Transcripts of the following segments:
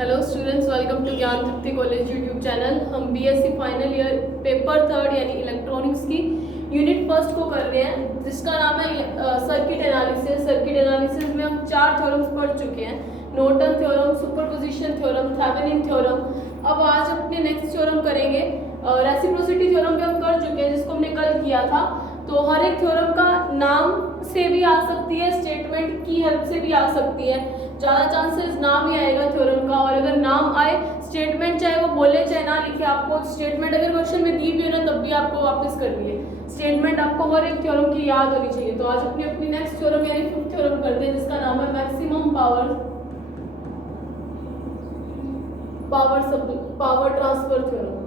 Hello students, welcome to ज्ञान तृप्ति college YouTube channel. हम BSc final year paper third यानी electronics की unit first को कर रहे हैं, जिसका नाम है सर्किट एनालिसिस। सर्किट एनालिसिस में हम 4 थ्योरम्स पढ़ चुके हैं, Norton theorem, superposition theorem, Thevenin theorem. अब आज अपने नेक्स्ट थ्योरम करेंगे। रेसिप्रोसिटी थ्योरम भी हम कर चुके हैं, जिसको हमने कल किया था। तो हर एक थ्योरम का नाम से भी आ सकती है, स्टेटमेंट की हेल्प से भी आ सकती है। ज़्यादा चांसेस नाम ही आएगा थ्योरम का, और अगर नाम आए, स्टेटमेंट चाहे वो बोले चाहे ना लिखे, आपको स्टेटमेंट अगर क्वेश्चन में दी भी हो ना तब भी आपको वापस करनी है। स्टेटमेंट आपको हर एक थ्योरम की याद होनी चाहिए। तो आज अपनी नेक्स्ट थ्योरम यानी फिफ्थ थ्योरम करते हैं, जिसका नाम है maximum power transfer theorem.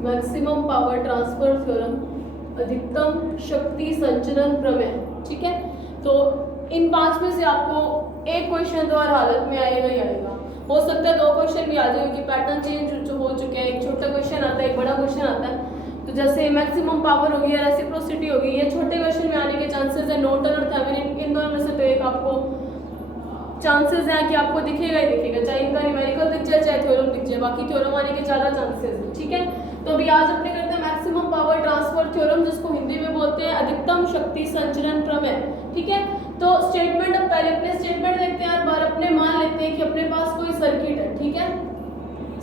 Maximum power transfer theorem, अधिकतम शक्ति संचरण प्रमेय। ठीक है, तो इन 5 में से आपको एक क्वेश्चन तो हर हालत में आएगा ही आएगा। हो सकता है 2 क्वेश्चन भी आ जाए, क्योंकि पैटर्न चेंज जो हो चुके हैं। एक छोटा क्वेश्चन आता है, एक बड़ा क्वेश्चन आता है। तो जैसे मैक्सिमम पावर होगी या रेसिप्रोसिटी होगी, ये छोटे क्वेश्चन में आने के चांसेस है। नॉर्टन और थेवेनिन, इन दोनों में से तो एक आपको चांसेस है कि आपको दिखेगा ही दिखेगा, चाहे इनका न्यूमेरिकल दिख जाए चाहे थ्योरम दिख जाए। बाकी थ्योरम आने के ज़्यादा चांसेस है। ठीक है, तो अभी आज अपने करते हैं मैक्सिमम पावर ट्रांसफर थ्योरम, जिसको हिंदी में बोलते हैं अधिकतम शक्ति संचरण प्रमेय। ठीक है, तो स्टेटमेंट, अब पहले अपने स्टेटमेंट देखते हैं। हर बार अपने मान लेते हैं कि अपने पास कोई सर्किट है। ठीक है,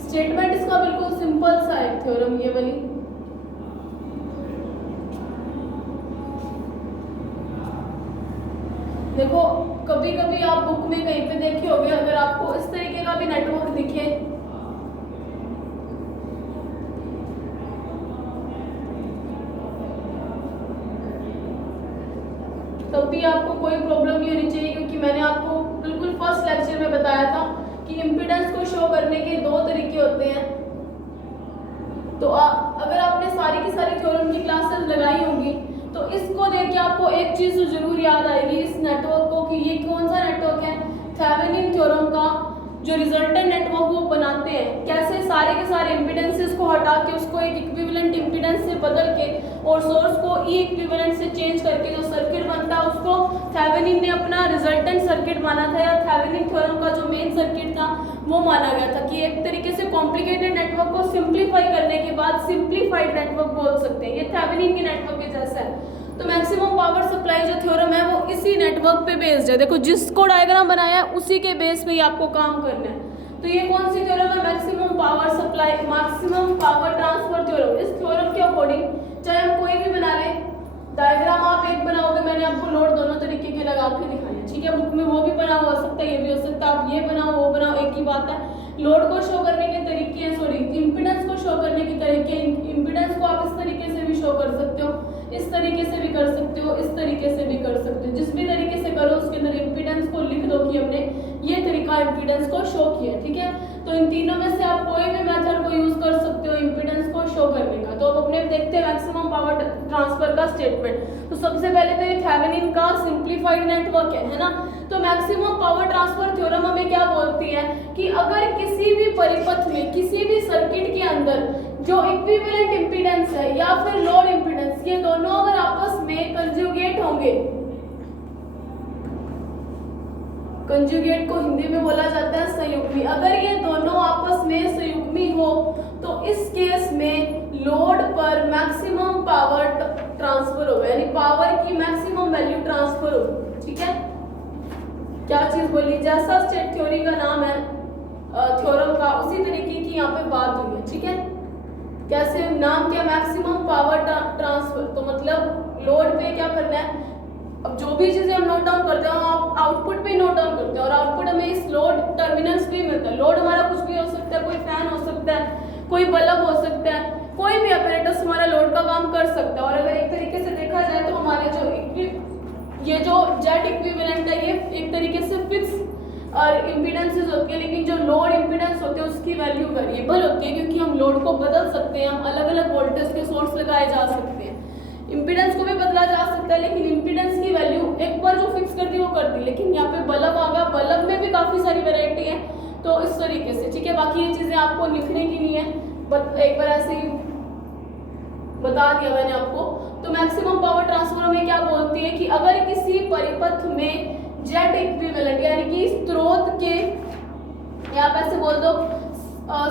स्टेटमेंट इसका बिल्कुल सिंपल सा है थ्योरम, ये वाली। देखो, कभी कभी आप बुक में कहीं पे देखे होंगे, अगर आपको इस तरीके का भी नेटवर्क दिखे, तब भी आपको कोई प्रॉब्लम नहीं होनी चाहिए, क्योंकि मैंने आपको बिल्कुल फर्स्ट लेक्चर में बताया था कि इम्पीडेंस को शो करने के 2 तरीके होते हैं। तो अगर आपने सारी की सारी थ्योरम की क्लासेस लगाई होंगी, तो इसको देख के आपको एक चीज जरूर याद आएगी इस नेटवर्क को, कि ये कौन सा नेटवर्क है। थेवेनिन थ्योरम का जो रिजल्टेंट नेटवर्क वो बनाते हैं, कैसे सारे के सारे इम्पीडेंसेस को हटा के उसको एक इक्विवेलेंट इम्पीडेंस से बदल के और सोर्स को ई इक्विवेलेंट से चेंज करके जो सर्किट बनता है, उसको थेवेनिन ने अपना रिजल्टेंट सर्किट माना था, या थेवेनिन थ्योरम का जो मेन सर्किट था वो माना गया था कि एक तरीके से कॉम्प्लिकेटेड नेटवर्क को सिंप्लीफाई करने के बाद सिंप्लीफाइड नेटवर्क बोल सकते हैं। ये थेवेनिन के नेटवर्क के जैसा है। तो मैक्सिमम पावर सप्लाई जो थ्योरम है वो इसी नेटवर्क पे बेस्ड है। देखो, जिसको डायग्राम बनाया है उसी के बेस पे ही आपको काम करना है। तो ये कौन सी थ्योरम है? Maximum power supply, maximum power transfer theorem. इस थ्योरम के अकॉर्डिंग चाहे हम कोई भी बना ले डायग्राम, आप एक बनाओगे, मैंने आपको लोड दोनों तरीके के लगा के दिखाए हैं। ठीक है, बुक में वो भी बना हो सकता है, ये भी हो सकता है, आप ये बनाओ वो बनाओ, एक ही बात है। लोड को शो करने के तरीके हैं, सॉरी इम्पीडेंस को शो करने के तरीके। इम्पीडेंस को आप इस तरीके से भी शो कर सकते हो, इस तरीके से भी कर सकते हो, इस तरीके से भी कर सकते हो। जिस भी तरीके से करो उसके अंदर इम्पीडेंस को लिख दो कि हमने ये तरीका इम्पीडेंस को शो किया। ठीक है, तो इन तीनों में से आप कोई भी मेथड को यूज कर सकते हो इम्पीडेंस को शो करने का। तो अब अपने देखते हैं मैक्सिमम पावर ट्रांसफर का स्टेटमेंट। तो सबसे पहले तो ये थेवेनिन का सिंप्लीफाइड नेटवर्क है ना। तो मैक्सिमम पावर ट्रांसफर थ्योरम हमें क्या बोलती है कि अगर किसी भी परिपथ में, किसी भी सर्किट के अंदर जो इक्विवेलेंट इम्पीडेंस है या फिर लोड इम्पीडेंस, ये दोनों अगर आपस में कंजुगेट होंगे, कंजुगेट को हिंदी में बोला जाता है संयुग्मी, अगर ये दोनों आपस में संयुग्मी हो तो इस केस में लोड पर मैक्सिमम पावर ट्रांसफर होगा, यानी पावर की मैक्सिमम वैल्यू ट्रांसफर होगी। ठीक है, क्या चीज बोली? जैसा स्टेट थ्योरी का नाम है थ्योरम का, उसी तरीके की यहाँ पे बात हुई है। ठीक है, कैसे नाम क्या? Maximum power transfer. तो मतलब लोड पे क्या करना है, अब जो भी चीजें हम नोट डाउन करते हैं हम आउटपुट पे नोट डाउन करते हैं, और आउटपुट हमें इस लोड टर्मिनल्स पे मिलता है। लोड हमारा कुछ भी हो सकता है, कोई फैन हो सकता है, कोई बल्ब हो सकता है, कोई भी अपैरेटस हमारा लोड का काम कर सकता है। और अगर एक तरीके से देखा जाए तो हमारे ये जो जेट इक्विवेलेंट है, ये एक तरीके से फिक्स और इम्पीडेंसेस होती है, लेकिन जो लोड इम्पीडेंस होते हैं उसकी वैल्यू वेरिएबल होती है, क्योंकि हम लोड को बदल सकते हैं, हम अलग अलग वोल्टेज के सोर्स लगाए जा सकते हैं। इम्पीडेंस को भी बदला जा सकता है, लेकिन इम्पीडेंस की वैल्यू एक बार जो फिक्स कर दी वो कर दी। लेकिन यहाँ पे बल्ब आ गया, बल्ब में भी काफ़ी सारी वैरायटी है, तो इस तरीके से, ठीक है। बाकी ये चीज़ें आपको लिखने की नहीं है, बट एक बार ऐसे ही बता दिया मैंने आपको। तो मैक्सिमम पावर ट्रांसफर में क्या बोलती है कि अगर किसी परिपथ में जेट इक्विवेलेंट यानी कि स्रोत के, या आप ऐसे बोल दो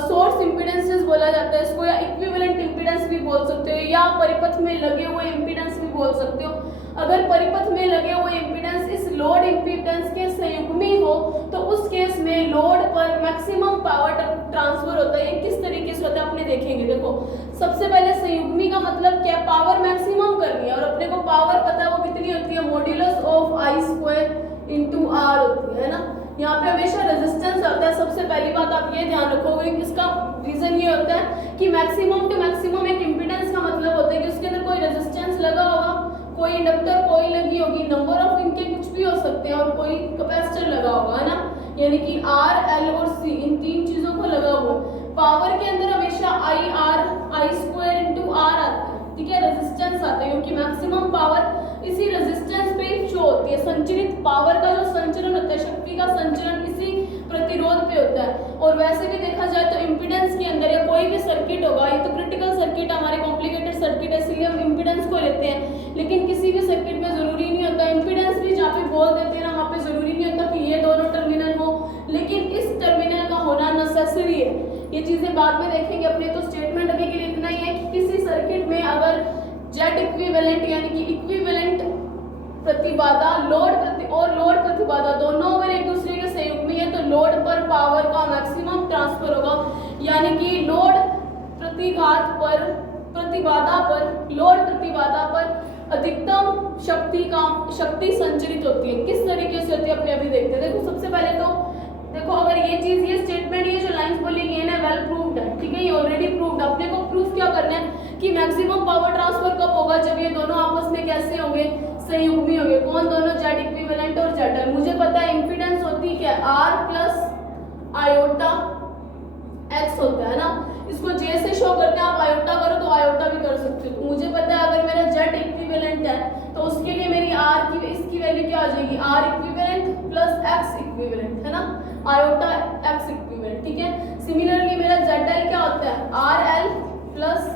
सोर्स इम्पीडेंसेस बोला जाता है इसको, या इक्विवेलेंट इम्पीडेंस भी बोल सकते हो, या परिपथ में लगे हुए इम्पीडेंस भी बोल सकते हो। अगर परिपथ में लगे हुए इम्पीडेंस इस लोड इम्पीडेंस के संयुग्मी हो तो उस केस में लोड पर मैक्सिमम पावर ट्रांसफर होता है। ये किस तरीके से होता है अपने देखेंगे। देखो, सबसे पहले संयुग्मी का मतलब क्या, पावर मैक्सिमम करनी है, और अपने को पावर पता है वो कितनी होती है, modulus of I square into R होती है ना। यहाँ पे हमेशा रेजिस्टेंस आता है। सबसे पहली बात आप ये ध्यान रखोगे, इसका रीजन ये होता है कि मैक्सिमम टू मैक्सिमम एक इम्पीडेंस का मतलब होता है कि उसके अंदर कोई रेजिस्टेंस लगा होगा, कोई इंडक्टर कोई लगी होगी, नंबर ऑफ इनके कुछ भी हो सकते हैं, और कोई कैपेसिटर लगा होगा, है ना। यानी कि आर, एल और सी, इन तीन चीजों को लगा हुआ। पावर के अंदर हमेशा आई स्क्वायर इंटू आर आता है, ठीक है, रेजिस्टेंस आता है, क्योंकि मैक्सिमम पावर इसी रेजिस्टेंस पे शो होती है। संचरित पावर का जो संचरण होता है, शक्ति का संचरण इसी प्रतिरोध पे होता है। और वैसे भी देखा जाए तो इम्पीडेंस के अंदर या कोई भी सर्किट होगा, ये तो क्रिटिकल सर्किट हमारे कॉम्प्लिकेटेड सर्किट है, इसलिए हम इम्पीडेंस को लेते हैं, लेकिन किसी भी सर्किट में जरूरी नहीं होता। इम्पीडेंस भी जहाँ पे बोल देते हैं ना, वहाँ पे जरूरी नहीं होता कि ये दोनों टर्मिनल हो, लेकिन इस टर्मिनल का होना नेसेसरी है। ये चीजें बाद में देखेंगे अपने। तो स्टेटमेंट अभी के लिए इतना ही है कि किसी सर्किट में अगर जेट इक्विवेलेंट यानी कि इक्विवेलेंट प्रतिबाधा और लोड प्रतिबाधा दोनों अगर एक दूसरे के संयुग्मी है तो लोड पर पावर का मैक्सिमम ट्रांसफर होगा, यानी कि लोड प्रतिघात पर लोड प्रतिबाधा पर अधिकतम शक्ति संचरित होती है। किस तरीके से होती है अपने अभी देखते हैं। देखो, सबसे पहले तो देखो, अगर ये चीज, ये स्टेटमेंट, ये जो लाइंस बोली गई है ना, वेल प्रूव्ड है, ठीक है, ये ऑलरेडी प्रूव्ड। अपने को प्रूफ क्या करना है कि मैक्सिमम पावर ट्रांसफर कब होगा, जब ये दोनों आपस में कैसे होंगे, संयुग्मी होंगे। कौन दोनों, जेट इक्विवेलेंट और जेट एल। मुझे पता है इम्पीडेंस होती क्या, आर प्लस आयोटा एक्स होता है ना। इसको जे से शो करते हैं, आप आयोटा करो तो आयोटा भी कर सकते हो। तो मुझे पता है अगर मेरा जेट इक्विवेलेंट है तो उसके लिए मेरी आर की, इसकी वैल्यू क्या आ जाएगी, R equivalent plus x equivalent, है ना, आयोटा एक्स इक्विवेलेंट, ठीक है। सिमिलरली मेरा जेड एल क्या होता है, R L plus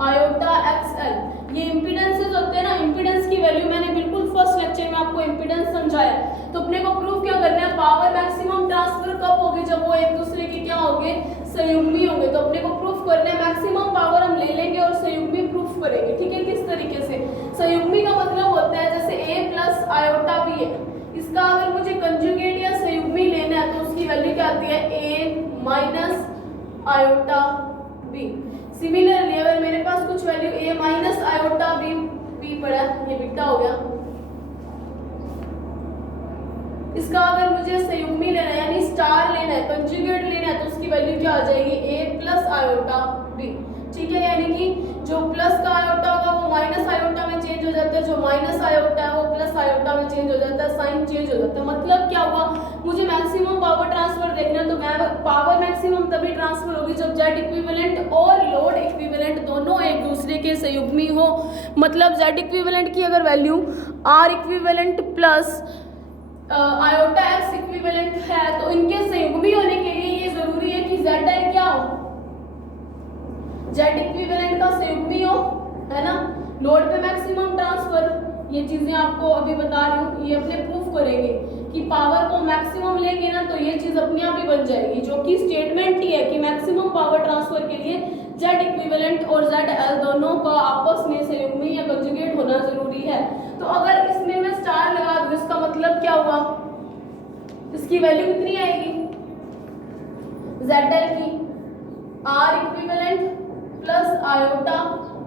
iota x L. ये इम्पीडेंसेस होते हैं ना। इम्पीडेंस की वैल्यू मैंने बिल्कुल फर्स्ट लेक्चर में आपको इम्पीडेंस समझाया। तो अपने को प्रूफ क्या करना है, पावर मैक्सिमम ट्रांसफर कब होगी, जब वो एक दूसरे के क्या होंगे, संयुग्मी होंगे। तो अपने को प्रूफ करना है, मैक्सिमम पावर हम ले लेंगे और संयुग्मी प्रूफ करेंगे, ठीक है। किस तरीके से, संयुग्मी का मतलब होता है जैसे ए प्लस आयोटा बी है, इसका अगर मुझे कंजुगेट या संयुग्मी लेना है तो उसकी वैल्यू क्या आती है, ए माइनस आयोटा बी। सिमिलरली अगर मेरे पास कुछ वैल्यू ए माइनस आयोटा बी पड़ा, ये बीटा हो गया, इसका अगर मुझे संयुग्मी लेना है यानी स्टार लेना है, कंजुगेट लेना है, तो उसकी वैल्यू क्या आ जाएगी, ए प्लस आयोटा बी, ठीक है। यानी कि जो प्लस का आयोटा होगा वो माइनस आयोटा में चेंज हो जाता है, जो माइनस आयोटा है वो प्लस आयोटा में चेंज हो जाता है, साइन चेंज हो जाता है। मतलब क्या हुआ, मुझे मैक्सिमम पावर ट्रांसफर देखना है तो मैं पावर मैक्सिमम तभी ट्रांसफर होगी जब जेड इक्विवेलेंट और लोड इक्विवेलेंट दोनों एक दूसरे के संयुग्मी हो। मतलब जेड इक्विवेलेंट की अगर value R equivalent plus iota x equivalent है तो इनके संयुग्मी होने के लिए ये जरूरी है कि जेड एल क्या हो, जेड इक्विवेलेंट का संयुग्मी हो, है ना। लोड पे मैक्सिमम ट्रांसफर, ये चीजें आपको अभी बता रही हूँ, ये अपने प्रूफ करेंगे कि पावर को मैक्सिमम लेंगे ना तो ये चीज अपने आप ही बन जाएगी, जो कि स्टेटमेंट ही है कि मैक्सिमम पावर ट्रांसफर के लिए जेड इक्विवेलेंट और जेड एल दोनों का आपस में संयुग्मी या कंजुगेट होना जरूरी है। तो अगर इसमें मैं स्टार लगा दूं इसका मतलब क्या हुआ, इसकी वैल्यू कितनी आएगी, जेड एल की R equivalent plus iota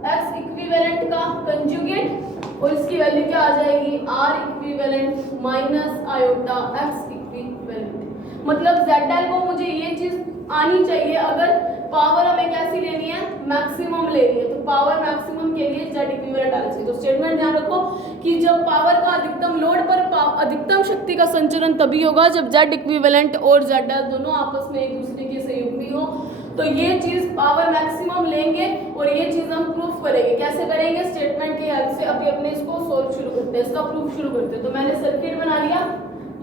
x equivalent का कंजुगेट, और इसकी वैल्यू क्या आ जाएगी, R equivalent minus iota x equivalent. मतलब जेड एल को मुझे ये चीज आनी चाहिए, अगर पावर हमें कैसी लेनी है, मैक्सिमम लेनी है, तो पावर मैक्सिमम के लिए जेड इक्विवेलेंट आना चाहिए। तो स्टेटमेंट ध्यान रखो कि जब पावर का अधिकतम लोड पर अधिकतम शक्ति का संचरण तभी होगा जब जेड इक्विवेलेंट और जेड एल दोनों आपस में एक दूसरे के संयुग्मी हो। तो ये चीज पावर मैक्सिमम लेंगे और ये चीज हम प्रूफ करेंगे। कैसे करेंगे? स्टेटमेंट की हेल्प से। अभी अपने इसको सोल्व शुरू करते हैं, इसका प्रूफ शुरू करते हैं। तो मैंने सर्किट बना लिया,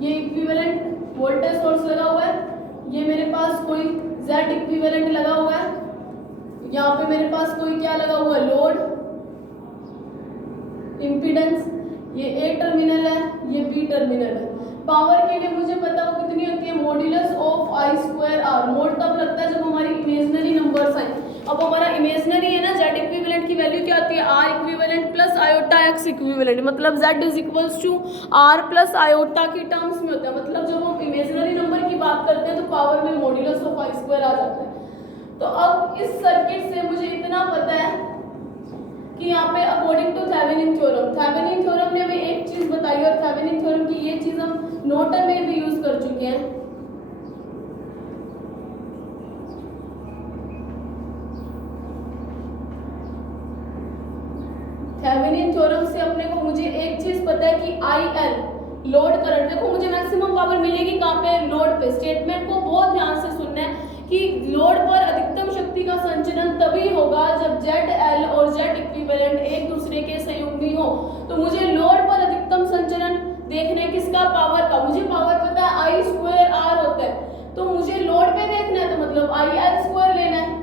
ये इक्विवेलेंट वोल्टेज सोर्स लगा हुआ है, ये मेरे पास कोई Z इक्विवेलेंट लगा हुआ है, यहाँ पे मेरे पास कोई क्या लगा हुआ है, लोड, इम्पीडेंस, ये A टर्मिनल है, ये B टर्मिनल है। पावर के लिए मुझे पता वो कितनी होती है, modulus of I square R। Mode तब लगता है जब हमारी इमेजिनरी नंबर्स आए। अब हमारा इमेजिनरी है ना, Z इक्विवेलेंट की वैल्यू क्या आती है, R equivalent plus iota X equivalent, मतलब Z is equals to R plus iota की टर्म्स में होता है। मतलब जब हम इमेजिनरी नंबर की बात करते हैं तो पावर में मॉड्यूलस ऑफ I स्क्वायर आ जाता है। तो अब इस सर्किट से मुझे इतना पता है कि यहाँ पे अकॉर्डिंग टू थेवेनिन थ्योरम ने हमें एक चीज बताई, और थेवेनिन थ्योरम की ये चीज हम नॉर्टन में भी यूज कर चुके हैं। थेवेनिन थ्योरम से अपने को मुझे एक चीज पता है कि IL लोड करंट, देखो मुझे मैक्सिमम पावर मिलेगी कहाँ पे, लोड पे। स्टेटमेंट को बहुत ध्यान से सुनना है कि लोड पर अधिकतम शक्ति का संचरण तभी होगा जब ZL और Z इक्विवेलेंट एक दूसरे के सहयोगी हो। तो मुझे लोड पर अधिकतम संचरण देखना है किसका, पावर का। मुझे पावर पता है I स्क्वायर R होता है, तो मुझे लोड पे देखना है, तो मतलब IL स्क्वायर लेना है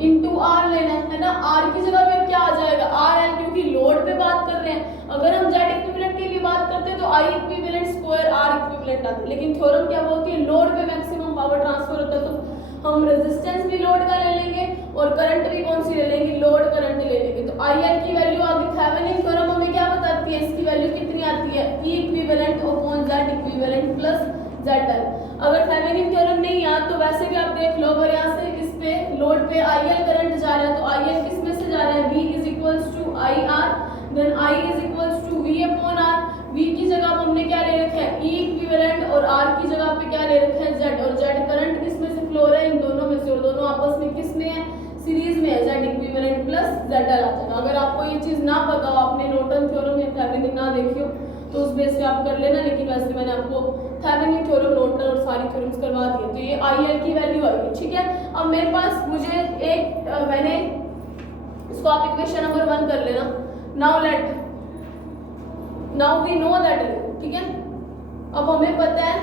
इंटू R लेना है ना। R की जगह पे क्या आ जाएगा, RL, क्योंकि लोड पे बात कर रहे हैं। अगर हम Z इक्विवेलेंट के लिए बात करते हैं तो I equivalent square R equivalent आता है, लेकिन थ्योरम क्या बोलती है, लोड पे मैक्सिमम पावर ट्रांसफर होता है। तो हम रेजिस्टेंस भी लोड का ले लेंगे और करंट भी कौन सी ले लेंगे, लोड करंट ले लेंगे। तो IL की वैल्यू आ गई। थेवेनिन थ्योरम हमें क्या बताती है, इसकी वैल्यू कितनी आती है, E equivalent upon Z equivalent plus ZL। अगर थेवेनिन थ्योरम नहीं याद तो वैसे भी आप देख लो, अगर यहाँ से किस पे, लोड पे IL करंट जा रहा है तो IL किस में से जा रहा है, V is equals to IR, then I is equals to V upon R। V की जगह पे हमने क्या ले रखा है, E इक्विवेलेंट, और R की जगह पे क्या ले रखा है, Z। और Z करंट किस में से फ्लो रहा है, इन दोनों में से, और दोनों आपस में किस में है, सीरीज में है, Z इक्विवेलेंट प्लस ZL आ जाएगा। अगर आपको ये चीज ना पता हो, आपने नॉर्टन थ्योरम या थेवेनिन ना देखी हो, तो उस बेस पे आप कर लेना, लेकिन वैसे मैंने आपको थेवेनिन थ्योरम, नॉर्टन और सारी थ्योरम्स करवा दी। तो ये IL की वैल्यू आएगी, ठीक है। अब मेरे पास मुझे एक मैंने इसको आप इक्वेशन नंबर 1 कर लेना। नाउ वी नो दैट, ठीक है। अब हमें पता है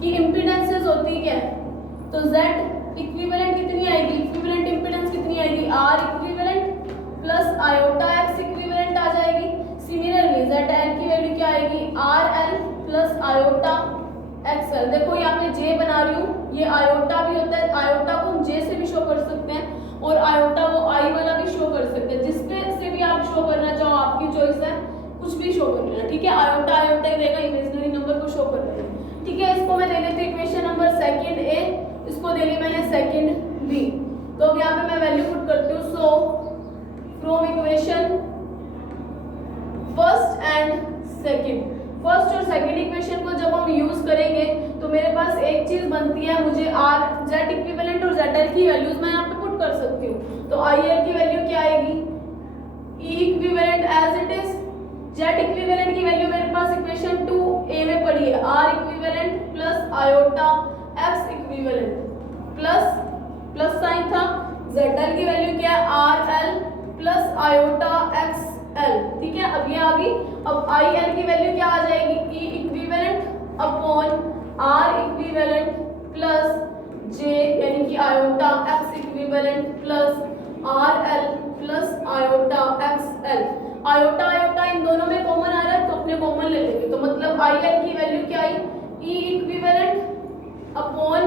कि इम्पीडेंसेस होती क्या है, तो Z इक्विवेलेंट कितनी आएगी, इक्विवेलेंट इम्पीडेंस कितनी आएगी, R equivalent plus iota X equivalent आ जाएगी। सिमिलरली ZL की वैल्यू क्या आएगी, RL प्लस आयोटा XL। देखो यहाँ पे J बना रही हूँ, ये आयोटा भी होता है, आयोटा को हम J से भी शो कर सकते हैं, और आयोटा वो I वाला भी शो कर सकते हैं। जिसपे से भी आप शो करना चाहो, आपकी चॉइस है, कुछ भी शो कर लेना, ठीक है। आयोटा आयोटा ही रहेगा, इमेजिनरी नंबर को शो कर लेना, ठीक है। इसको मैं दे देती हूँ इक्वेशन नंबर सेकंड A, इसको दे ली मैंने सेकंड B। तो अब यहाँ पे मैं वैल्यू पुट करती हूँ। सो from equation first and second, first और सेकंड इक्वेशन को जब हम यूज करेंगे तो मेरे पास एक चीज बनती है, मुझे Z इक्विवेलेंट और ZL की वैल्यूज मैं यहाँ पे पुट कर सकती हूँ। तो IL की वैल्यू क्या आएगी, E equivalent as it is, Z equivalent की वैल्यू मेरे पास इक्वेशन 2A में पड़ी है, R equivalent plus iota X equivalent plus sine था। ZL की वैल्यू क्या है, RL प्लस आयोटा XL, ठीक है। अब ये आ गई। अब IL की वैल्यू क्या आ जाएगी, E equivalent upon R equivalent plus J यानी कि iota X equivalent plus RL plus iota XL। Iota iota इन दोनों में कॉमन आ रहा है, तो अपने कॉमन ले लेंगे। तो मतलब IL की वैल्यू क्या आई, E इक्विवेलेंट अपॉन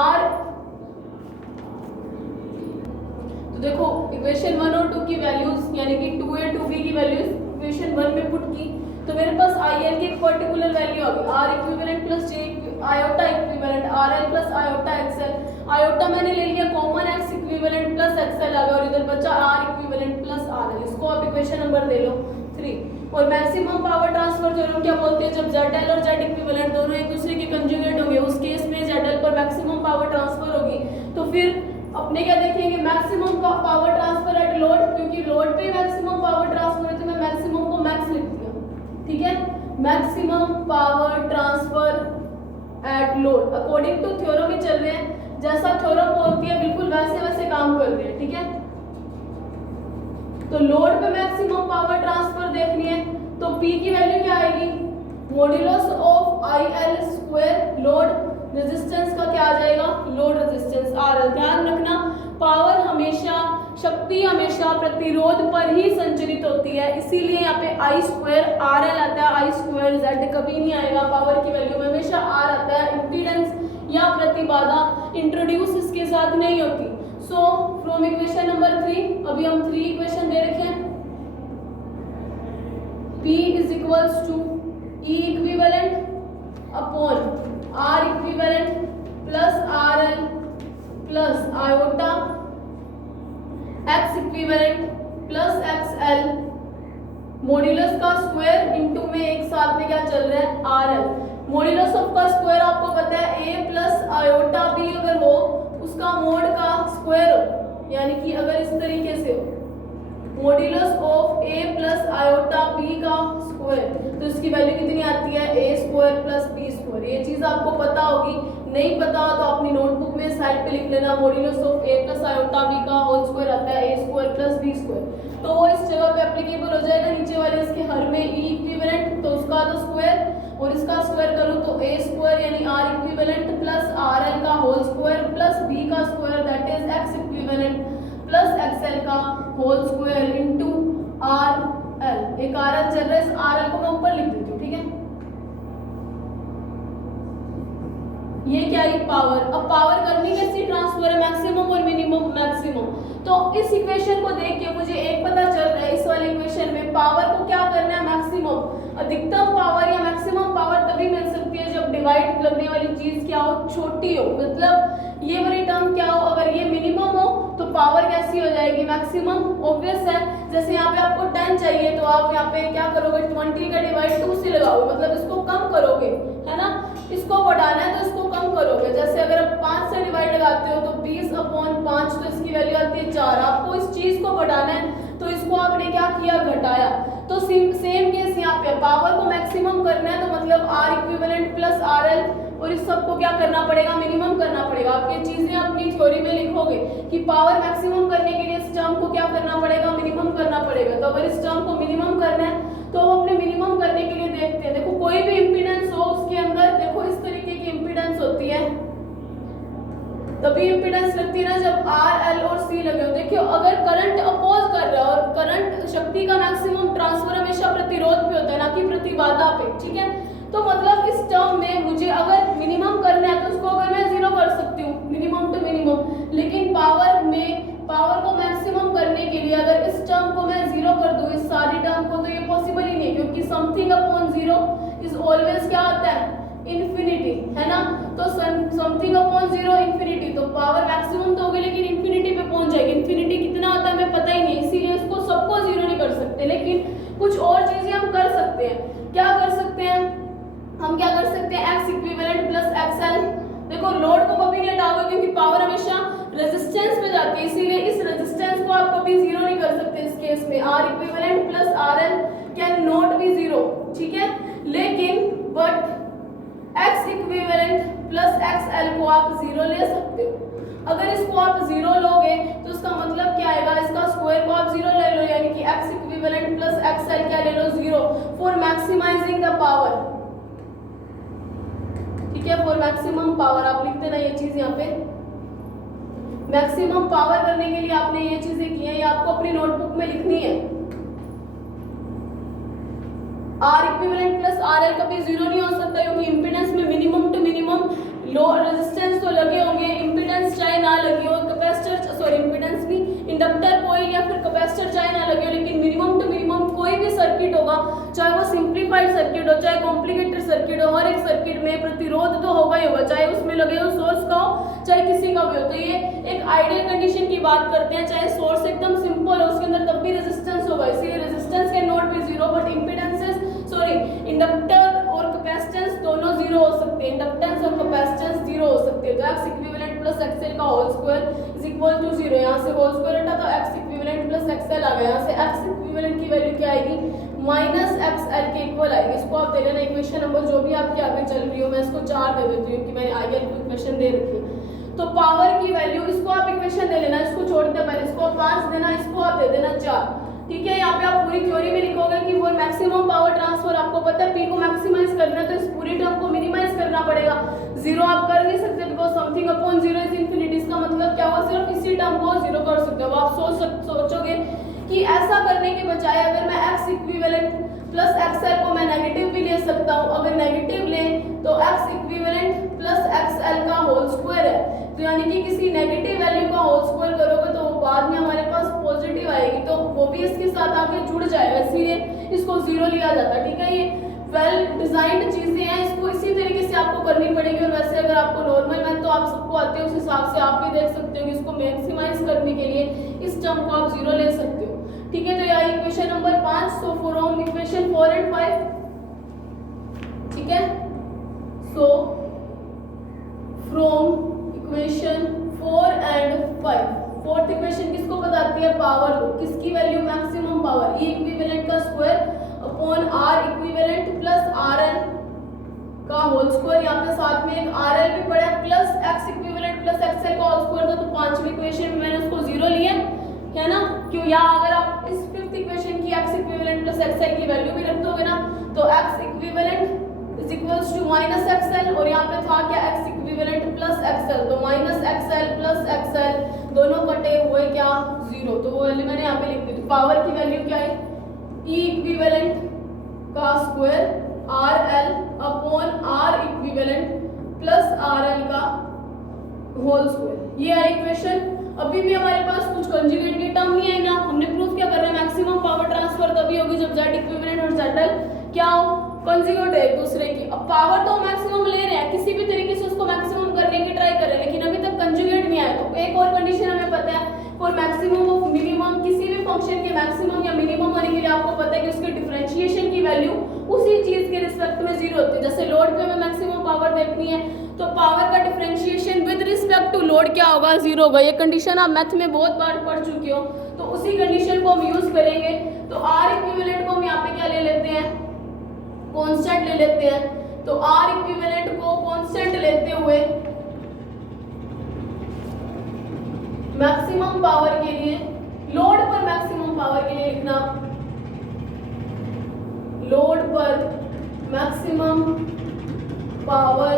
R। तो देखो इक्वेशन 1 और 2 की वैल्यूज यानी कि 2A 2B की वैल्यूज इक्वेशन 1 में पुट की, तो मेरे पास IL की एक पर्टिकुलर वैल्यू आ गई, R equivalent plus J iota equivalent RL plus iota XL। Iota मैंने ले लिया common, X equivalent plus XL आ गया, और इधर बचा R इक्विवेलेंट प्लस RL। इसको आप इक्वेशन नंबर दे लो 3। और मैक्सिमम पावर ट्रांसफर थ्योरम क्या बोलते हैं, जब ZL और Z इक्विवेलेंट दोनों एक दूसरे के कंजुगेट होंगे, उस केस में ZL पर मैक्सिमम पावर ट्रांसफर होगी। तो फिर अपने क्या देखेंगे, maximum power transfer at load, क्योंकि लोड पे मैक्सिमम पावर ट्रांसफर है तो मैं मैक्सिमम को मैक्स लिख दिया, ठीक है। Maximum power transfer at load according to theorem ही चल रहे हैं। जैसा थ्योरम बोलती है बिल्कुल वैसे वैसे काम कर रहे हैं, ठीक है। तो लोड पे मैक्सिमम पावर ट्रांसफर देखनी है तो P की वैल्यू क्या आएगी, modulus of IL square load resistance का क्या आ जाएगा, लोड रेजिस्टेंस RL। ध्यान रखना पावर हमेशा, शक्ति हमेशा प्रतिरोध पर ही संचरित होती है, इसीलिए यहाँ पे I स्क्वायर RL आता है, I स्क्वायर Z कभी नहीं आएगा। पावर की वैल्यू में हमेशा R आता है, इम्पीडेंस या प्रतिबाधा इंट्रोड्यूस इसके साथ नहीं होती। सो फ्रॉम इक्वेशन नंबर 3, अभी हम 3 इक्वेशन दे रखे हैं, P is equals to E equivalent upon R equivalent plus RL plus iota X equivalent plus XL modulus का स्क्वायर इनटू में एक साथ में क्या चल रहा है RL। मॉड्यूलस ऑफ का स्क्वायर आपको पता है A प्लस आयोटा B अगर हो उसका मोड का स्क्वायर हो, यानी कि अगर इस तरीके से हो modulus of A plus iota B का स्क्वायर तो इसकी वैल्यू कितनी आती है A square plus B square. ये चीज आपको पता होगी, नहीं पता हो तो अपनी नोटबुक में साइड पे लिख लेना, modulus of A plus iota B का होल स्क्वायर आता है A square plus B square. तो वो इस जगह पे एप्लीकेबल हो जाएगा, नीचे वाले इसके हर में E इक्विवेलेंट तो उसका तो स्क्वायर और इसका स्क्वायर करूं तो A स्क्वायर यानी R इक्विवेलेंट प्लस RL का होल स्क्वायर प्लस B का square that is X equivalent plus XL का होल स्क्वायर इनटू RL। एक RL चल रहा है, इस RL को मैं ऊपर लिख देती हूँ, ठीक है। ये क्या है पावर। अब पावर करनी कैसी ट्रांसफर है, मैक्सिमम और मिनिमम। मैक्सिमम तो इस इक्वेशन को देख के मुझे एक पता चल रहा है, इस वाले इक्वेशन में पावर को क्या करना है मैक्सिमम। अधिकतम पावर या मैक्सिमम पावर तभी मिल सकती है जब डिवाइड लगने वाली चीज क्या हो, छोटी हो। मतलब ये वाली टर्म क्या हो, अगर ये मिनिमम हो तो पावर कैसी हो जाएगी, मैक्सिमम। ऑब्वियस है, जैसे यहाँ पे आपको 10 चाहिए तो आप यहाँ पे क्या करोगे, 20 का डिवाइड 2 से लगाओगे, मतलब इसको कम करोगे, है ना। इसको बढ़ाना है तो इसको कम करोगे। जैसे अगर आप 5 से डिवाइड लगाते हो तो 20/5 तो इसकी वैल्यू आती है 4। आपको इस चीज को बढ़ाना है तो इसको आपने क्या किया, घटाया। तो सेम केस यहाँ पे पावर को मैक्सिमम करना है तो मतलब R इक्विवेलेंट प्लस RL और इस सब को क्या करना पड़ेगा, मिनिमम करना पड़ेगा। आप ये चीजें अपनी थ्योरी में लिखोगे कि पावर मैक्सिमम करने के लिए इस टर्म को क्या करना पड़ेगा, मिनिमम करना पड़ेगा। तो अगर इस टर्म को मिनिमम करना है तो हम अपने मिनिमम करने के लिए देखते हैं। देखो कोई भी इंपीडेंस हो उसके अंदर देखो इस तरीके की इंपीडेंस होती है, तभी इंपीडेंस लगती है ना जब R, L और C लगे हो। देखिए अगर करंट अपोज कर रहा है और करंट शक्ति का मैक्सिमम ट्रांसफर हमेशा प्रतिरोध पे होता है ना कि प्रतिबाधा पे, ठीक है। तो मतलब इस टर्म में मुझे अगर मिनिमम करना है तो उसको अगर मैं 0 कर सकती हूँ, मिनिमम टू मिनिमम। लेकिन पावर में पावर को मैक्सिमम करने के लिए अगर इस टर्म को मैं 0 कर दूं, इस सारी टर्म को, तो ये पॉसिबल ही नहीं, क्योंकि समथिंग अपॉन 0 इज ऑलवेज क्या होता है, इन्फिनिटी, है ना। तो समथिंग अपॉन 0 इन्फिनिटी, तो पावर मैक्सिमम तो होगी लेकिन इन्फिनिटी पे पहुंच जाएगी। इन्फिनिटी कितना होता है हमें पता ही नहीं, इसीलिए इसको सबको 0 नहीं कर सकते। लेकिन कुछ और चीजें हम कर सकते हैं। क्या कर सकते हैं हम, क्या कर सकते हैं, X इक्विवेलेंट प्लस XL। देखो लोड को कभी नहीं हटाओगे क्योंकि पावर हमेशा रेजिस्टेंस में जाती है, इसीलिए इस रेजिस्टेंस को आप कभी 0 नहीं कर सकते। इस केस में R equivalent plus RL can not be 0, ठीक है। लेकिन but X equivalent plus XL को आप 0 ले सकते हो। अगर इसको आप 0 लोगे तो इसका मतलब क्या आएगा, इसका स्क्वायर को आप 0 ले लो, यानी कि X इक्विवेलेंट प्लस XL क्या ले लो, 0 फॉर मैक्सिमाइजिंग द पावर, ठीक है। फॉर मैक्सिमम पावर आप लिख देना ये चीज यहाँ पे। मैक्सिमम पावर करने के लिए आपने ये चीजें की हैं, ये आपको अपनी नोटबुक में लिखनी है। R इक्विवेलेंट प्लस RL कभी 0 नहीं हो सकता क्योंकि इंपीडेंस में minimum to minimum low resistance तो लगे होंगे, इंपीडेंस चाहे ना लगी हो, कैपेसिटर सॉरी इंपीडेंस भी इंडक्टर कोई या फिर कैपेसिटर चाहे ना लगे हो, लेकिन मिनिमम टू मिनिमम कोई भी सर्किट होगा, चाहे वो सिंप्लीफाइड सर्किट हो चाहे कॉम्प्लिकेटेड सर्किट हो, हर एक सर्किट में प्रतिरोध तो होगा ही होगा, चाहे उसमें लगे हो सोर्स का हो चाहे किसी का भी हो। तो ये एक आइडियल कंडीशन की बात करते हैं, चाहे सोर्स एकदम सिंपल हो उसके अंदर तब भी रेजिस्टेंस होगा, इसलिए resistance can not be 0 but impedances sorry inductor और कैपेसिटेंस दोनों 0 हो सकते हैं, इंडक्टेंस और कैपेसिटेंस 0 हो सकते हैं। तो X इक्विवेलेंट प्लस XL का whole square is equal to 0, यहाँ से होल स्क्वायर हटा तो X इक्विवेलेंट प्लस XL आ गया, यहाँ से X इक्विवेलेंट की वैल्यू क्या आएगी, माइनस XL के इक्वल आएगी। इसको आप दे लेना इक्वेशन नंबर जो भी आपकी आगे चल रही हो, मैं इसको 4 दे देती हूँ कि मैंने आगे इक्वेशन दे रखी है। तो पावर की वैल्यू, इसको आप इक्वेशन दे लेना, इसको छोड़ते हैं पहले, इसको 5 देना, इसको आप दे देना 4, ठीक है। यहाँ पे आप पूरी थ्योरी में लिखोगे कि वो मैक्सिमम पावर ट्रांसफर, आपको पता है P को मैक्सिमाइज करना है तो इस पूरी टर्म को मिनिमाइज करना पड़ेगा। 0 आप कर नहीं सकते because something upon 0 is infinity. इसका मतलब क्या हुआ, सिर्फ इसी टर्म को 0 कर सकते हो। आप सोचोगे कि ऐसा करने के बजाय अगर मैं x इक्विवेलेंट प्लस XL को मैं नेगेटिव भी ले सकता हूँ, अगर नेगेटिव ले तो x इक्विवेलेंट प्लस XL का होल स्क्वायर है, तो यानी कि किसी नेगेटिव वैल्यू का होल स्क्वायर करोगे तो बाद में हमारे पास पॉजिटिव आएगी, तो वो भी इसके साथ आके जुड़ जाएगा, इसलिए इसको 0 लिया जाता है, ठीक है। ये वेल डिजाइंड चीजें हैं, इसको इसी तरीके से आपको करनी पड़ेगी। और वैसे अगर आपको नॉर्मल मैथ तो आप सबको आते हैं, उस हिसाब से आप भी देख सकते हो कि इसको मैक्सिमाइज करने के लिए इस टर्म को आप 0 ले सकते हो, ठीक है। तो यह equation number 5। So from equation 4 and 5, ठीक है। So from equation 4 and 5, fourth equation किसको बताती है, पावर को, किसकी वैल्यू, मैक्सिमम पावर, E इक्विवेलेंट का square upon R equivalent plus RL का होल स्क्वायर, यहाँ पे साथ में एक RL भी पड़ा है, plus X equivalent plus XL का होल स्क्वायर था, तो पांचवी इक्वेशन में मैंने उसको 0 लिया है ना, क्यों, या अगर आप इस फिफ्थ इक्वेशन की X इक्विवेलेंट प्लस XL की वैल्यू भी रख दोगे ना, तो X equivalent is equals to minus XL, और यहाँ पे था क्या, X इक्विवेलेंट प्लस XL, तो माइनस XL प्लस XL दोनों कटे हुए क्या, 0, तो वो वैल्यू मैंने यहाँ पे लिख दी। तो पावर की वैल्यू क्या है, E इक्विवेलेंट का square RL upon R equivalent plus RL का होल स्क्वायर, ये है इक्वेशन। अभी भी हमारे पास कुछ कंजुगेट की टर्म नहीं है ना, हमने प्रूफ क्या कर रहे हैं, मैक्सिमम पावर ट्रांसफर तभी होगी जब Z इक्विवेलेंट और ZL क्या हो, कंजुगेट है एक दूसरे की। अब पावर तो मैक्सिमम ले रहे हैं, किसी भी तरीके से उसको मैक्सिमम करने की ट्राई कर रहे हैं, लेकिन अभी तक कंजुगेट नहीं आया। तो एक और कंडीशन हमें पता है, फॉर मैक्सिमम ऑफ मिनिमम, किसी भी फंक्शन के मैक्सिमम या मिनिमम होने के लिए आपको पता है कि उसके डिफरेंशिएशन की वैल्यू उसी चीज के रिस्पेक्ट में 0 होती है। जैसे लोड पे हमें मैक्सिमम पावर देखनी है तो पावर का differentiation with respect to load क्या होगा, 0 होगा। ये कंडीशन आप मैथ में बहुत बार पढ़ चुके हो, तो उसी कंडीशन को हम यूज करेंगे। तो R इक्विवेलेंट को हम यहाँ पे क्या ले लेते हैं, कांस्टेंट ले लेते हैं। तो R इक्विवेलेंट को कांस्टेंट लेते हुए मैक्सिमम पावर के लिए, लोड पर मैक्सिमम पावर के लिए लिखना, लोड पर मैक्सिमम पावर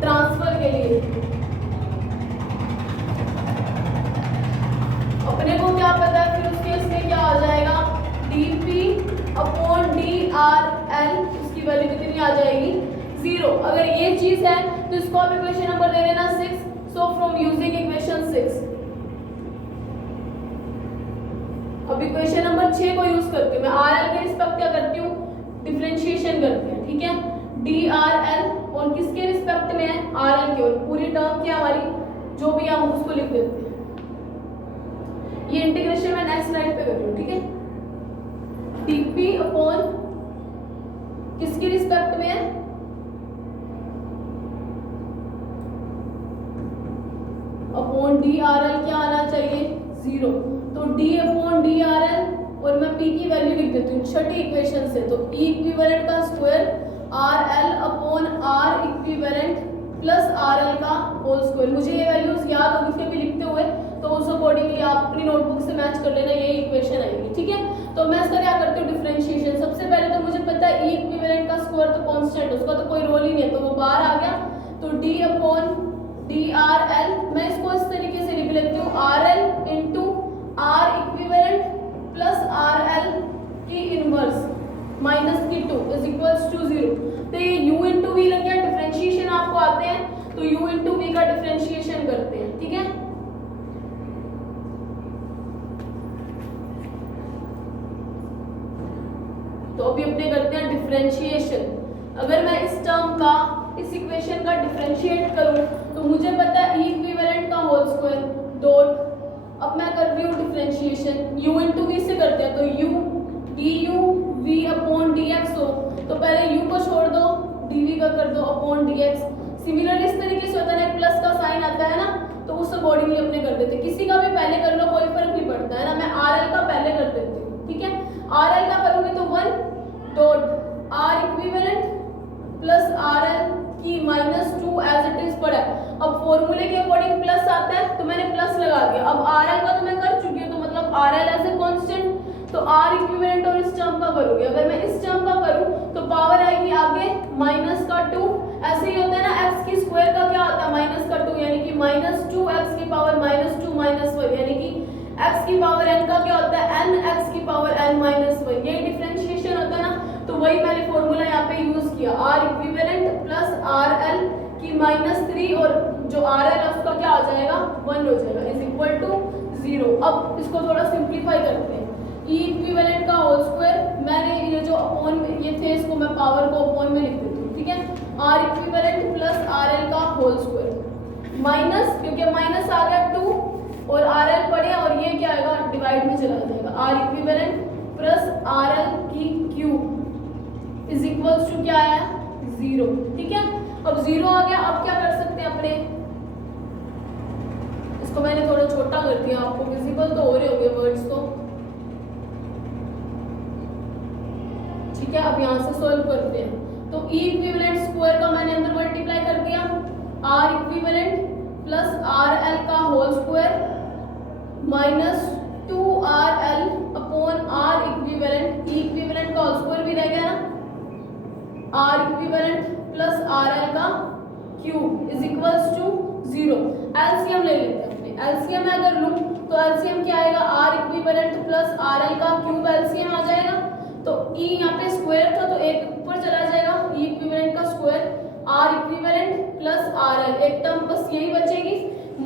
ट्रांसफर के लिए अपने को क्या पता है, फिर उसके इसमें क्या आ जाएगा, dP अपॉन DRL, उसकी वैल्यू कितनी आ जाएगी, 0। अगर ये चीज है तो इसको आप इक्वेशन नंबर दे देना 6। सो फ्रॉम यूजिंग इक्वेशन 6, अब इक्वेशन नंबर 6 को यूज करती हूँ मैं, RL के रिस्पेक्ट क्या करती हूँ, डिफरेंशिएशन करते हैं, ठीक है। DRL और किसके रिस्पेक्ट में है, RL के, और पूरी टर्म क्या हमारी जो भी हम उसको लिख देते हैं। ये इंटीग्रेशन मैं नेक्स्ट स्लाइड पे कर रही हूँ, ठीक है। dP अपॉन किसके रिस्पेक्ट में है, अपॉन DRL क्या आना चाहिए, 0। तो D अपॉन DRL और मैं P की वैल्यू लिख देती हूँ छठी इक्वेशन से। तो E इक्विवेलेंट का square RL upon R equivalent plus RL का होल स्क्वायर। मुझे ये वैल्यूज याद होगी फिर भी लिखते हुए, तो उस अकॉर्डिंगली आप अपनी नोटबुक से मैच कर लेना, ये इक्वेशन आएगी, ठीक है। तो मैं इसका क्या करती हूँ, डिफरेंशिएशन। सबसे पहले तो मुझे पता है E इक्विवेलेंट का स्क्वायर तो कांस्टेंट, उसका तो कोई रोल ही नहीं है, तो वो बाहर आ गया। तो D अपॉन DRL, मैं इसको इस तरीके से लिख लेती हूँ, RL into R equivalent plus RL की इनवर्स माइनस की 2 इज इक्वल्स टू 0। तो ये U इंटू V लग गया, डिफरेंशिएशन आपको आते हैं तो U इंटू V का डिफरेंशिएशन करते हैं, ठीक है। तो अभी अपने करते हैं डिफरेंशिएशन। अगर मैं इस टर्म का, इस इक्वेशन का डिफरेंशिएट करूं तो मुझे पता है E इक्विवेलेंट का होल स्क्वायर डॉट, अब मैं कर रही हूँ डिफरेंशिएशन, U इंटू V से करते हैं, तो U du V upon dx हो, तो पहले U को छोड़ दो, dV का कर दो अपॉन dx। सिमिलरली इस तरीके से होता है ना, प्लस का साइन आता है ना, तो उस अकॉर्डिंगली अपने कर देते हैं। किसी का भी पहले कर लो, कोई फर्क नहीं पड़ता है ना। मैं RL का पहले कर देती हूँ, ठीक है। RL का करूँगी तो 1 dot R equivalent plus RL की माइनस 2 एज इट इज पड़ा है। अब फॉर्मूले के अकॉर्डिंग प्लस आता है तो मैंने प्लस लगा दिया। अब RL का तो मैं कर चुकी हूँ, तो मतलब RL एज ए कांस्टेंट, तो R इक्विवेलेंट और इस टर्म का करूंगी। अगर मैं इस टर्म का करूँ तो पावर आएगी आगे माइनस का 2। ऐसे ही होता है ना, x की स्क्वायर का क्या होता है माइनस का 2, यानी कि माइनस 2 x की पावर माइनस 2 माइनस 1, यानी कि x की पावर n का क्या होता है n x की पावर n माइनस 1। यही डिफरेंशिएशन होता है ना, तो वही मैंने फॉर्मूला यहाँ पे यूज किया, R इक्विवेलेंट प्लस RL की -3 और जो RL है उसका क्या हो जाएगा 1 हो जाएगा, इज इक्वल टू 0। अब इसको थोड़ा सिंप्लीफाई करते हैं। E इक्विवेलेंट का होल स्क्वायर, मैंने ये जो अपॉन ये थे इसको मैं पावर को अपॉन में लिख देती हूँ, ठीक है। R इक्विवेलेंट प्लस RL का होल स्क्वायर माइनस, क्योंकि माइनस आ गया 2 और RL पड़े और ये क्या आएगा डिवाइड में चला जाएगा, R इक्विवेलेंट प्लस RL की क्यूब इज इक्वल्स टू क्या आया 0, ठीक है। अब 0 आ गया, अब क्या कर सकते हैं अपने, इसको मैंने थोड़ा छोटा कर दिया, आपको विजिबल तो हो रहे होंगे वर्ड्स तो, ठीक है। अब यहाँ से सॉल्व करते हैं, तो E इक्विवेलेंट स्क्वायर का मैंने अंदर मल्टीप्लाई कर दिया, R इक्विवेलेंट प्लस RL का whole square minus 2RL upon R equivalent, E equivalent का होल स्क्वायर भी रह गया ना, R इक्विवेलेंट प्लस RL का cube is equals to 0। LCM ले लेते हैं अपने, एलसीएम में अगर लूं तो एलसीएम क्या आएगा, R इक्विवेलेंट प्लस RL का क्यूब एलसीएम आ जाएगा, तो E यहाँ पे स्क्वायर था तो एक ऊपर चला जाएगा, E इक्विवेलेंट का square R equivalent plus RL, एक टर्म बस यही बचेगी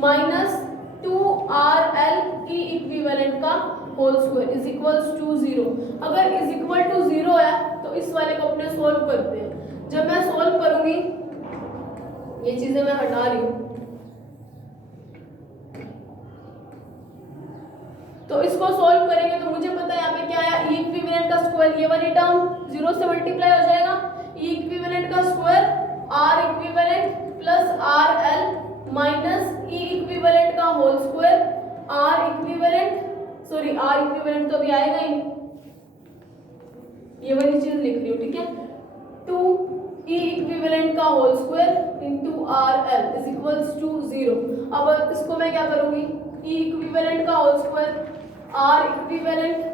माइनस 2RL E इक्विवेलेंट का whole square is equals to 0। अगर इज इक्वल टू 0 है तो इस वाले को अपने सॉल्व करते हैं। जब मैं सॉल्व करूंगी, ये चीजें मैं हटा रही हूं, तो इसको सॉल्व करेंगे तो मुझे पता है यहाँ पे क्या आया, E इक्विवेलेंट का स्क्वायर, ये वाली टर्म 0 से मल्टीप्लाई हो जाएगा, E इक्विवेलेंट का square R equivalent plus RL minus E equivalent का whole square R equivalent, sorry R equivalent तो अभी आएगा ही नहीं, ये वाली चीज लिख रही हूँ, ठीक है, 2 E इक्विवेलेंट का whole square into RL is equals to 0। अब इसको मैं क्या करूंगी, E इक्विवेलेंट का whole square R equivalent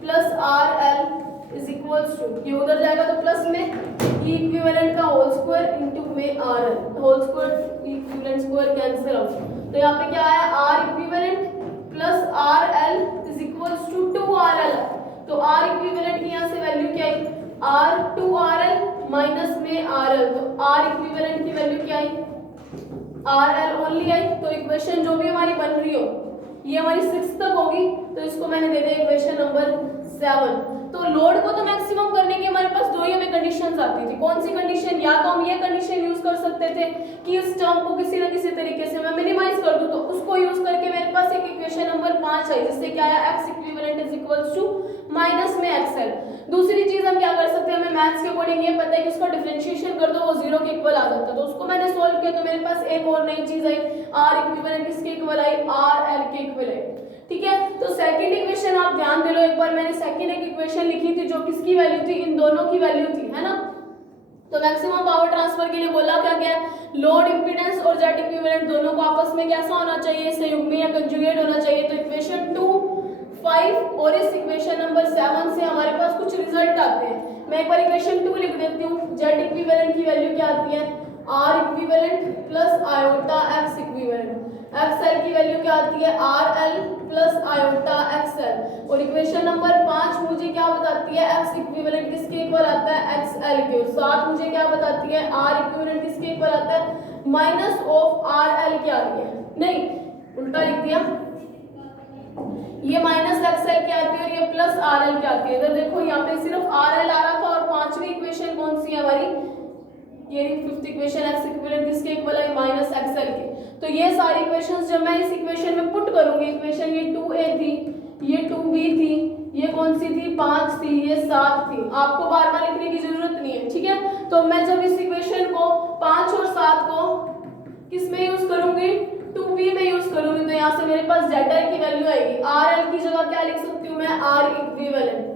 plus RL is equals to, ये उधर जाएगा तो प्लस में E इक्विवेलेंट का होल स्क्वायर इनटू में RL, whole square E equivalent square cancel out, तो यहाँ पे क्या आया R equivalent plus RL is equals to 2RL, तो R इक्विवेलेंट की यहाँ से वैल्यू क्या आई, R 2RL माइनस में RL, तो R इक्विवेलेंट की वैल्यू क्या आई, RL ओनली आई, तो इक्वेशन जो भी हमारी बन रही हो ये हमारी 6 तक होगी, तो इसको मैंने दे दिया इक्वेशन नंबर 7। तो लोड को तो मैक्सिमम करने की हमारे पास दो ही हमें कंडीशंस आती थी, कौन सी कंडीशन, या तो हम ये कंडीशन यूज कर सकते थे कि इस टर्म को किसी न किसी तरीके से मैं मिनिमाइज कर दूं, तो उसको यूज करके मेरे पास एक इक्वेशन नंबर 5 आई, जिससे क्या आया x equivalent is equals to minus में XL। दूसरी चीज हम क्या कर सकते हैं, हमें मैथ्स के अकॉर्डिंग ये पता है कि उसका डिफरेंशिएशन कर दो वो 0 के इक्वल आ जाता है, तो उसको मैंने सॉल्व किया तो मेरे पास एक और नई चीज आई, R इक्विवेलेंट किसके इक्वल आई, RL के इक्विवेलेंट, ठीक है। तो सेकंड इक्वेशन आप ध्यान दे लो एक बार, मैंने सेकंड एक इक्वेशन लिखी थी जो किसकी वैल्यू थी, इन दोनों की वैल्यू थी, है ना। तो मैक्सिमम पावर ट्रांसफर के लिए बोला क्या गया, लोड इंपीडेंस और जेट इक्विवेलेंट दोनों को आपस में कैसा होना चाहिए, संयुग्मी या कंजुगेट होना चाहिए। तो इक्वेशन 2, 5 और इस इक्वेशन नंबर 7 से हमारे पास कुछ रिजल्ट आते हैं। मैं एक बार इक्वेशन 2 लिख देती हूँ, जेट इक्विवेलेंट की वैल्यू क्या आती है, R equivalent plus iota X equivalent, XL की वैल्यू क्या आती है, RL प्लस आयोटा XL, और इक्वेशन नंबर 5 मुझे क्या बताती है, X इक्विवेलेंट किसके इक्वल आता है, XL के, और 7 मुझे क्या बताती है, R इक्विवेलेंट किसके इक्वल आता है, माइनस ऑफ RL क्या आ रही है, नहीं उल्टा लिख दिया, ये माइनस XL क्या आती है और ये प्लस RL क्या आती है। इधर देखो यहाँ पे सिर्फ RL आ रहा था, और पांचवी इक्वेशन कौन सी है हमारी, ये फिफ्थ इक्वेशन x इक्विवेलेंट किसके इक्वल है, माइनस XL के। तो ये सारी इक्वेशंस जब मैं इस इक्वेशन में पुट करूंगी, इक्वेशन ये 2a थी, ये 2b थी, ये कौन सी थी 5 थी, ये 7 थी, आपको बार बार लिखने की जरूरत नहीं है, ठीक है। तो मैं जब इस इक्वेशन को 5 और 7 को किस में यूज करूंगी, 2b में यूज करूंगी, तो यहाँ से मेरे पास ZL की वैल्यू आएगी, RL की जगह क्या लिख सकती हूँ मैं, R इक्विवेलेंट,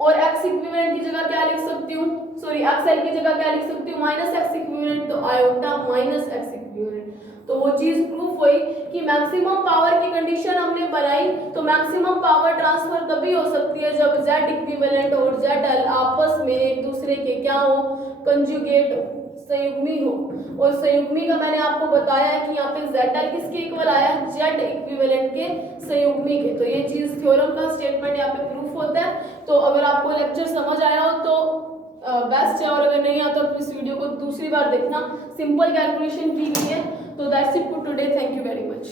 और x इक्विवेलेंट की जगह क्या लिख सकती हूँ, सॉरी XL की जगह क्या लिख सकती हूँ, माइनस x इक्विवेलेंट, तो iota minus x equivalent. Equivalent. तो वो चीज प्रूफ हुई कि मैक्सिमम पावर की कंडीशन हमने बनाई, तो मैक्सिमम पावर ट्रांसफर तभी हो सकती है जब Z इक्विवेलेंट और ZL आपस में एक दूसरे के क्या हो, कंजुगेट हो, संयुग्मी हो। और संयुग्मी का मैंने आपको बताया है कि यहाँ पे ZL किसके इक्वल आया, Z इक्विवेलेंट के संयुग्मी के। तो ये चीज थ्योरम का स्टेटमेंट यहाँ पे प्रूफ होता है। तो अगर आपको लेक्चर समझ आया हो तो बेस्ट है, और अगर नहीं आता तो इस वीडियो को दूसरी बार देखना, सिंपल कैलकुलेशन की गई है। तो that's it for today, thank you very much.